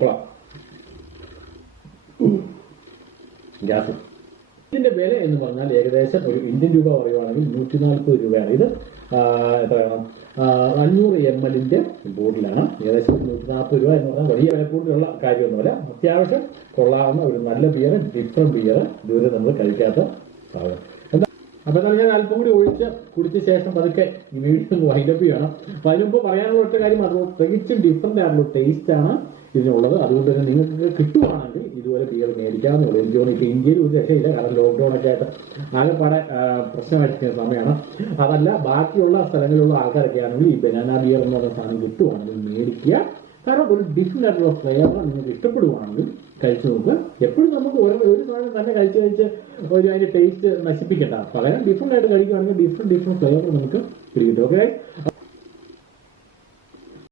കൊള്ളാം. ഗ്യാസ്. ഇതിന്റെ വില എന്ന് പറഞ്ഞാൽ ഏകദേശം ഒരു ഇന്ത്യൻ രൂപ പറയുവാണെങ്കിൽ നൂറ്റി നാൽപ്പത് രൂപയാണ്. ഇത് എത്രയാണ് അഞ്ഞൂറ് എം എല്ലിന്റെ ബോട്ടിലാണ്. ഏകദേശം നൂറ്റി നാൽപ്പത് രൂപ എന്ന് പറഞ്ഞാൽ വലിയ വില കൂടുതലുള്ള കാര്യമൊന്നുമല്ല. അത്യാവശ്യം കൊള്ളാവുന്ന ഒരു നല്ല ബിയർ ഡിഫറെന്റ് ബിയർ ഇതുവരെ നമ്മൾ കഴിക്കാത്ത സാധനം. എന്താ? ഞാൻ അല്പം കൂടി ഒഴിച്ച് കുടിച്ച ശേഷം പതുക്കെ വീണ്ടും വൈൻഡപ്പ് ചെയ്യണം. അപ്പൊ അതിന് മുമ്പ് പറയാനുള്ള ഒറ്റ കാര്യം അത് തികച്ചും ഡിഫറെന്റ് ആയിട്ടുള്ള ടേസ്റ്റ് ആണ്. ഇതിനുള്ളത് അതുകൊണ്ട് തന്നെ നിങ്ങൾക്ക് കിട്ടുവാണെങ്കിൽ ഇതുപോലെ തീയതി മേടിക്കാമെന്നുള്ളൂ എനിക്ക് തോന്നുന്നു ഇപ്പൊ ഇന്ത്യയിൽ ഒരു രക്ഷയില്ല. കാരണം ലോക്ക്ഡൌൺ ഒക്കെ ആയിട്ട് ആകെപ്പാടെ പ്രശ്നമായിട്ട് സമയമാണ്. അതല്ല ബാക്കിയുള്ള സ്ഥലങ്ങളിലുള്ള ആൾക്കാരൊക്കെ ആണെങ്കിൽ ഈ ബനാന ബിയർ എന്ന് പറഞ്ഞ സാധനം കിട്ടുവാണെങ്കിൽ മേടിക്കുക. കാരണം ഒരു ഡിഫറെന്റ് ആയിട്ടുള്ള ഫ്ലേവർ നിങ്ങൾക്ക് ഇഷ്ടപ്പെടുവാണെങ്കിൽ കഴിച്ചു നോക്കുക. എപ്പോഴും നമുക്ക് ഒരു ഒരു സാധനം തന്നെ കഴിച്ച് കഴിച്ച് ഒരു അതിന്റെ ടേസ്റ്റ് നശിപ്പിക്കണ്ട. പകരം ഡിഫറെന്റ് ആയിട്ട് കഴിക്കുകയാണെങ്കിൽ ഡിഫറെന്റ് ഡിഫറെന്റ് ഫ്ലേവർ നമുക്ക് പിടികിട്ടും ഓക്കെ